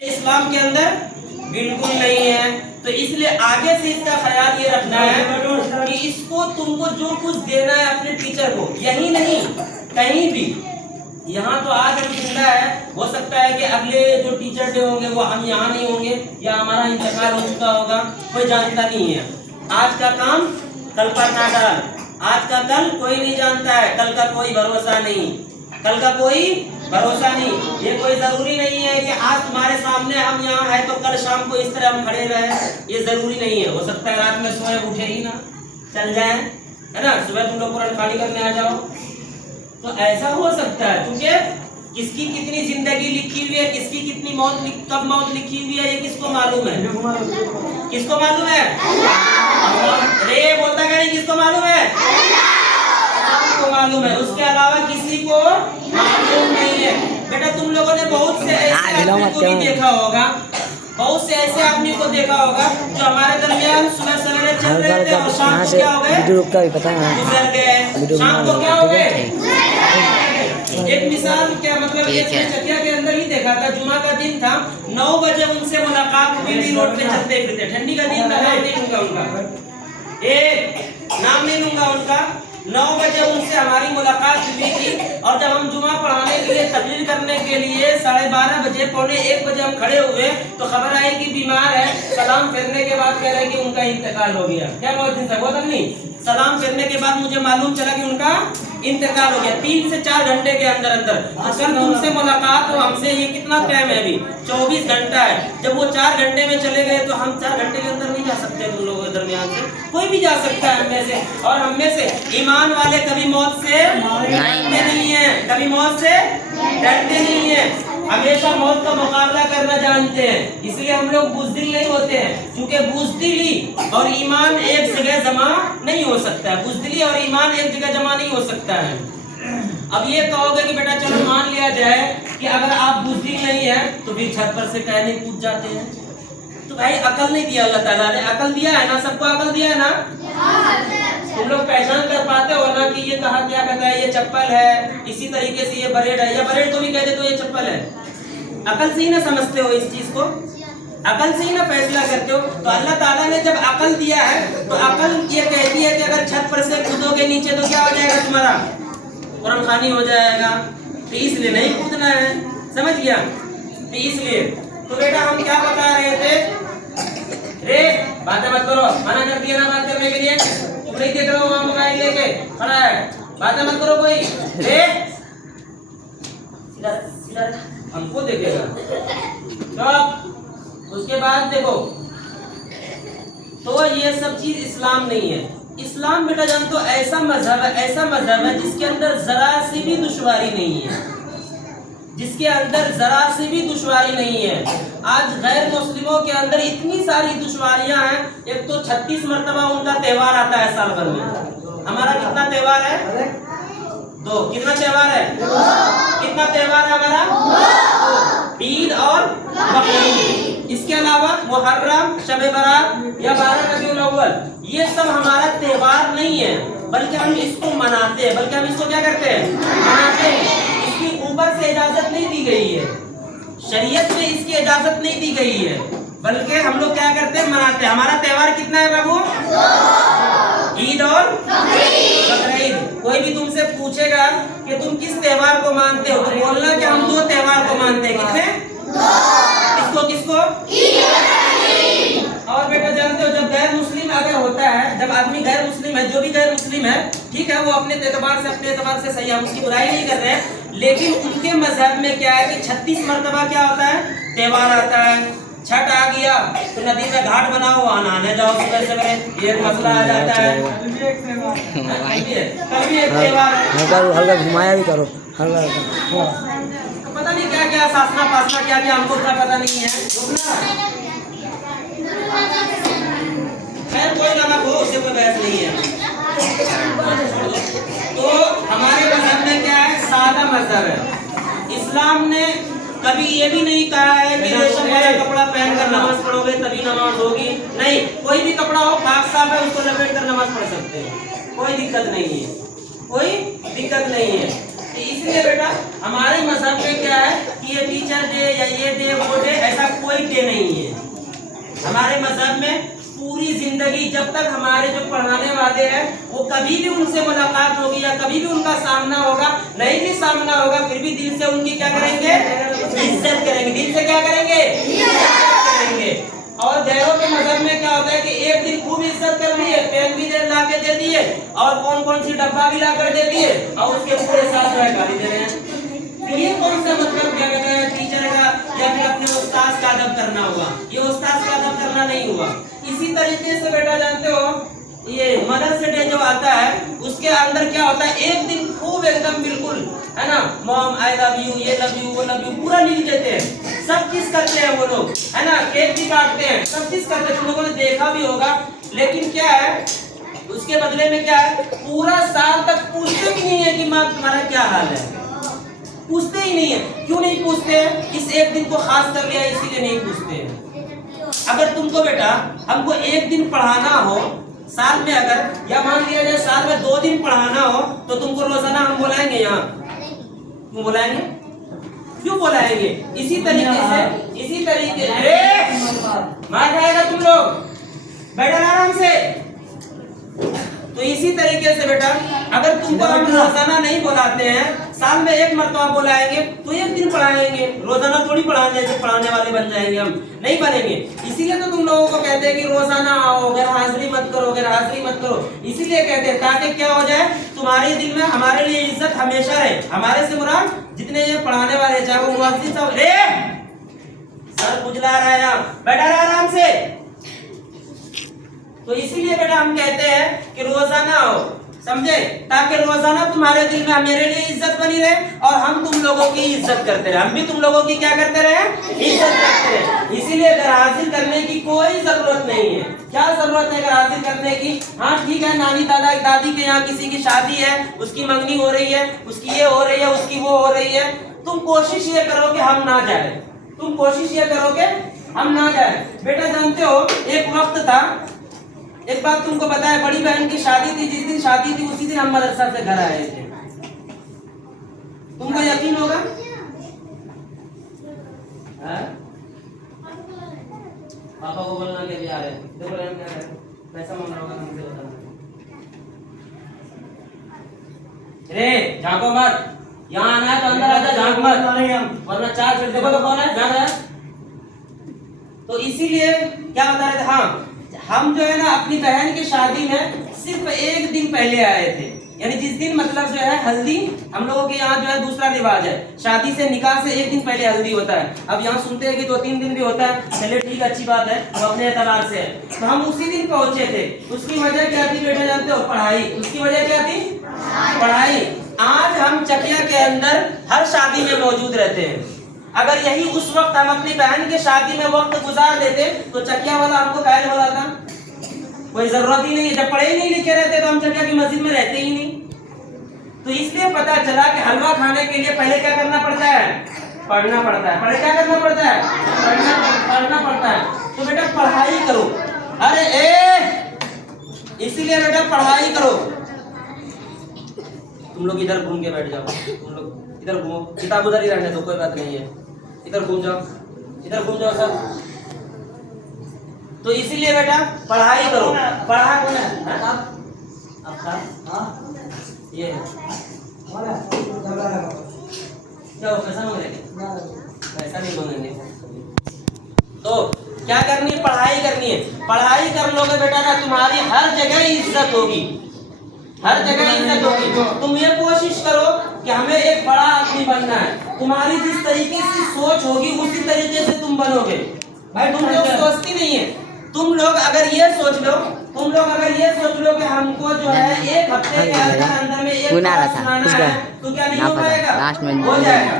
इस्लाम के अंदर बिल्कुल नहीं है। तो इसलिए आगे से इसका ख्याल ये रखना है कि इसको तुमको जो कुछ देना है अपने टीचर को, यही नहीं कहीं भी, यहाँ तो आज हम जिंदा है, हो सकता है कि अगले जो टीचर डे होंगे वो हम यहाँ नहीं होंगे या हमारा इंतकाल हो चुका होगा, कोई जानता नहीं है। आज का काम कल पर ना डाल, आज का कल कोई नहीं जानता है, कल का कोई भरोसा नहीं, कल का कोई भरोसा नहीं। ये कोई जरूरी नहीं है कि आज तुम्हारे सामने हम यहाँ है तो कल शाम को इस तरह हम खड़े रहे, ये जरूरी नहीं है। हो सकता है रात में सोए उठे ही ना, चल जाए, है ना, सुबह तुम लोग कुरान खानी करने आ जाओ, तो ऐसा हो सकता है। क्योंकि किसकी कितनी जिंदगी लिखी हुई है, किसकी कितनी मौत, कब मौत लिखी हुई है, ये किसको मालूम है? किसको मालूम है? रे बोलता क्या नहीं, किसको मालूम है? को मालूम है, उसके अलावा किसी को मालूम नहीं है। बेटा तुम लोगों ने बहुत से ऐसे आदमी को भी देखा होगा, बहुत से ऐसे आदमी को देखा होगा जो हमारे दरमियान सुबह सवेरे चल रहे थे और शाम को क्या हो गए, गुजर गए। शाम को क्या हो गए? एक मिसाल क्या मतलब, एक चकिया के अंदर ही देखा था, जुमा का दिन था, 9 बजे उनसे मुलाकात हुई थी, रोड पे चलते फिरते, ठंडी का दिन था, नाम नहीं लूंगा उनका, नाम नहीं लूंगा उनका। 9 बजे उनसे हमारी मुलाकात हुई थी और जब हम जुमा पढ़ाने के लिए तकरीर करने के लिए 12:30 बजे, 1:45 बजे हम खड़े हुए तो खबर आई कि बीमार है। सलाम फेरने के बाद कह रहे हैं कि उनका इंतकाल हो गया। क्या बहुत दिन से हुआ नहीं, सलाम फेरने के बाद मुझे मालूम चला कि उनका इंतकाल हो गया 3 से 4 घंटे के अंदर अंदर। असल तुमसे मुलाकात हो हमसे, ये कितना टाइम है अभी, 24 घंटा है। जब वो 4 घंटे में चले गए तो हम 4 घंटे के अंदर नहीं जा सकते तुम लोगों के दरमियान से, कोई भी जा सकता है हम में से। और हम में से ईमान वाले कभी मौत से डरते नहीं है, कभी मौत से डरते नहीं है, हमेशा मौत का मुकाबला करना जानते हैं। इसलिए हम लोग बुज़दिल नहीं होते हैं, क्योंकि बुज़दिली और ईमान एक जगह जमा नहीं हो सकता है, बुज़दिली और ईमान एक जगह जमा नहीं हो सकता है। अब ये कहोगे कि बेटा चलो मान लिया जाए कि अगर आप बुज़दिल नहीं है तो फिर छत पर से कहने कूद जाते हैं, तो भाई अकल नहीं दिया अल्लाह ताला ने, अकल दिया है ना, सबको अकल दिया है ना। तुम लोग पहचान कर पाते हो ना कि ये कहा क्या कहता है, ये चप्पल है, इसी तरीके से ये बरेड है, या बरेड को भी कह दे तो ये चप्पल है। अकल से ही ना समझते हो इस चीज को, अकल से ही ना फैसला करते हो। तो अल्लाह ताला ने जब अकल दिया है तो अकल ये कहती है कि अगर छत पर से कूदोगे नीचे तो क्या हो जाएगा, तुम्हारा कुरान खानी हो जाएगा, तो इसलिए नहीं कूदना है, समझ गया। तो इसलिए तो बेटा हम क्या बता रहे थे, रे बातें मत करो, मना कर दिया ना बात करने के लिए, तुम नहीं देख रहे हो वहां मोबाइल लेके खड़ा है, बातें मत करो कोई, रे सीधा हमको देखेगा। तो उसके बाद देखो, तो ये सब चीज इस्लाम नहीं है। इस्लाम बेटा जानते हो ऐसा मजहब है, ऐसा मजहब है जिसके अंदर जरा सी भी दुश्वारी नहीं है, जिसके अंदर जरा सी भी दुश्वारी नहीं है। आज गैर मुस्लिमों के अंदर इतनी सारी दुश्वारियां हैं। एक तो 36 मरतबा उनका त्योहार आता है साल भर में, हमारा कितना त्योहार है, 2। कितना त्योहार है, कितना त्योहार है हमारा, ईद और बकरीद। इसके अलावा मुहर्रम, शब बारात या 12 रबीउल अव्वल, ये सब हमारा त्योहार नहीं है, बल्कि हम इसको मनाते हैं, बल्कि हम इसको क्या करते हैं, मनाते हैं। इसकी ऊपर से इजाजत नहीं दी गई है, शरीयत में इसकी इजाजत नहीं दी गई है, बल्कि हम लोग क्या करते हैं, मनाते हैं। हमारा त्योहार कितना है बाबू, ईद और बकरीद। कोई भी तुमसे पूछेगा कि तुम किस त्योहार को मानते हो, तो बोलना कि हम 2 त्योहार को मानते हैं। कितने, किसको किसको, और बेटा जानते हो जब गैर मुस्लिम अगर होता है, जब आदमी गैर मुस्लिम है, जो भी गैर मुस्लिम है, ठीक है, वो अपने एतबार से सही है, उसकी बुराई नहीं कर रहे हैं, लेकिन उनके मजहब में क्या है कि 36 मरतबा क्या होता है, त्योहार आता है। छठ आ गया तो नदी में घाट बनाओ, वहाँ नहाने जाओ सुबह सवेरे, ये मसला आ जाता है। कल भी एक त्योहार हल्का घुमाया भी करो, हल्का पता नहीं क्या क्या शासना पासना क्या क्या हमको क्या पता नहीं है। खैर कोई नमक हो, उससे कोई बहस नहीं है। तो हमारे मजहब में क्या है, सादा मजहब है। इस्लाम ने कभी ये भी नहीं कहा है कि रेशम वाला कपड़ा पहनकर नमाज पढ़ोगे तभी नमाज होगी, नहीं, कोई भी कपड़ा हो, पाक साफ है, उसको लपेट कर नमाज पढ़ सकते हैं, कोई दिक्कत नहीं है, कोई दिक्कत नहीं है। तो इसलिए बेटा हमारे मजहब में क्या है कि ये टीचर डे या ये डे वो डे ऐसा ये नहीं है। हमारे मजहब में पूरी जिंदगी जब तक हमारे जो पढ़ाने वाले हैं वो कभी भी उनसे मुलाकात होगी या कभी भी उनका सामना होगा, नहीं भी सामना होगा फिर भी दिल से उनकी क्या करेंगे, इज्जत करेंगे। दिल से क्या करेंगे, इज्जत करेंगे। और गैरों के मजहब में क्या होता है कि एक दिन खूब इज्जत कर लिए, पेन भी ला के दे दिए और कौन कौन सी डब्बा भी ला कर दे दिए और उसके पूरे साथ जो है गाली दे रहे हैं। तो ये कौन सा मतलब क्या कहते हैं टीचर का या फिर अपने उस्ताद का अदब करना हुआ? ये उस्ताद का अदब करना नहीं हुआ। इसी तरीके से बेटा जानते हो ये मदर्स डे जो आता है उसके अंदर क्या होता है, एक दिन खूब एकदम बिल्कुल है ना, मॉम आई लव यू, ये लव यू, वो लव यू पूरा लिख देते हैं, सब चीज करते हैं वो लोग, है ना, केक भी काटते हैं, सब चीज करते हैं। तुम लोगों ने देखा भी होगा। लेकिन क्या है उसके बदले में क्या है, पूरा साल तक पूछते भी नहीं है कि माँ तुम्हारा क्या हाल है, पूछते ही नहीं है। क्यों नहीं पूछते हैं? इस एक दिन को खास कर लिया इसीलिए नहीं पूछते हैं। अगर तुमको बेटा हमको एक दिन पढ़ाना हो साल में, अगर या मान लिया जाए साल में 2 दिन पढ़ाना हो तो तुमको रोजाना हम बुलाएंगे यहाँ? क्यों बुलाएंगे? क्यों बुलाएंगे? इसी तरीके से मार खाएगा तुम लोग, बैठा आराम से। तो इसी तरीके से बेटा अगर तुमको हम रोजाना नहीं बुलाते हैं, साल में एक मरतबा बुलाएंगे तो एक दिन पढ़ाएंगे, रोजाना थोड़ी पढ़ाने वाले बन जाएंगे हम, नहीं बनेंगे। इसीलिए तो तुम लोगों को कहते हैं कि रोजाना आओ, गैर हाजिरी मत करो, गैर हाजिरी मत करो। इसीलिए कहते हैं ताकि क्या हो जाए, तुम्हारे दिल में हमारे लिए इज्जत हमेशा रहे। हमारे से मुराद जितने ये पढ़ाने वाले, चाहे वो मुअज्जिन साहब, रे सर खुजला रहा है यहाँ, बैठा रहा आराम से। तो इसीलिए बेटा हम कहते हैं कि रोजाना आओ, समझे, ताकि रोजाना तुम्हारे दिल में मेरे लिए इज्जत बनी रहे और हम तुम लोगों की इज्जत करते रहे, हम भी तुम लोगों की क्या करते रहे, इज्जत करते रहे। इसीलिए घर हाजिर करने की कोई जरूरत नहीं है। क्या जरूरत है घर हाजिर करने की? हाँ ठीक है, नानी दादी के यहाँ किसी की शादी है, उसकी मंगनी हो रही है, उसकी ये हो रही है, उसकी वो हो रही है, तुम कोशिश ये करो कि हम ना जाए, तुम कोशिश ये करो कि हम ना जाए। बेटा जानते हो एक वक्त था, एक बात तुमको पता है, बड़ी बहन की शादी थी, जिस दिन शादी थी उसी दिन हम मदरसा से घर आए थे। तुमको यकीन होगा? पापा को बोलना के भी आ रहे हैं, देखो क्या कर रहे हैं, पैसा मांग रहा होगा तुमसे, बताना। रे झांको मत, यहाँ आना है तो अंदर आ जा, झांक मत, वरना चार फिर देखो तो कौन है, झांक रहा है। तो इसीलिए क्या बता रहे थे, हाँ हम जो है ना अपनी बहन की शादी में सिर्फ एक दिन पहले आए थे, यानी जिस दिन मतलब जो है हल्दी, हम लोगों के यहाँ जो है दूसरा रिवाज है, शादी से निकाह से एक दिन पहले हल्दी होता है। अब यहाँ सुनते हैं कि 2-3 दिन भी होता है, चलिए ठीक अच्छी बात है, तो अपने एतबार से है। तो हम उसी दिन पहुंचे थे। उसकी वजह क्या थी बेटा जानते हो? पढ़ाई। उसकी वजह क्या थी? पढ़ाई। आज हम चकिया के अंदर हर शादी में मौजूद रहते हैं। अगर यही उस वक्त हम अपनी बहन के शादी में वक्त गुजार देते तो चकिया वाला हमको कायल बुलाता? कोई जरूरत ही नहीं है। जब पढ़े ही नहीं लिखे रहते तो हम चकिया की मस्जिद में रहते ही नहीं। तो इसलिए पता चला कि हलवा खाने के लिए पहले क्या करना पड़ता है? पढ़ना पड़ता है। पहले क्या करना पड़ता है? पढ़ना पड़ता है। तो बेटा पढ़ाई करो। इसीलिए बेटा पढ़ाई करो। तुम लोग इधर घूम के बैठ जाओ, तुम लोग इधर घूमो, किताब उधर ही रहने दो, कोई बात नहीं है, इधर घूम जाओ सब। तो इसीलिए बेटा पढ़ाई करो। पढ़ा कौन है? ये क्या हो, पैसा मांगेंगे? पैसा नहीं मांगेंगे। तो क्या करनी है? पढ़ाई करनी है। पढ़ाई कर लोगे बेटा ना, तुम्हारी हर जगह इज्जत होगी, हर जगह इज्जत होगी। तुम ये कोशिश करो कि हमें एक बड़ा आदमी बनना है। तुम्हारी जिस तरीके से सोच होगी उसी तरीके से तुम बनोगे। भाई तुम लोग सोचती नहीं है। तुम लोग अगर ये सोच लो कि हमको जो है 1 हफ्ते के अंदर में एक सुनाना है, तो क्या नहीं हो पाएगा? हो जाएगा।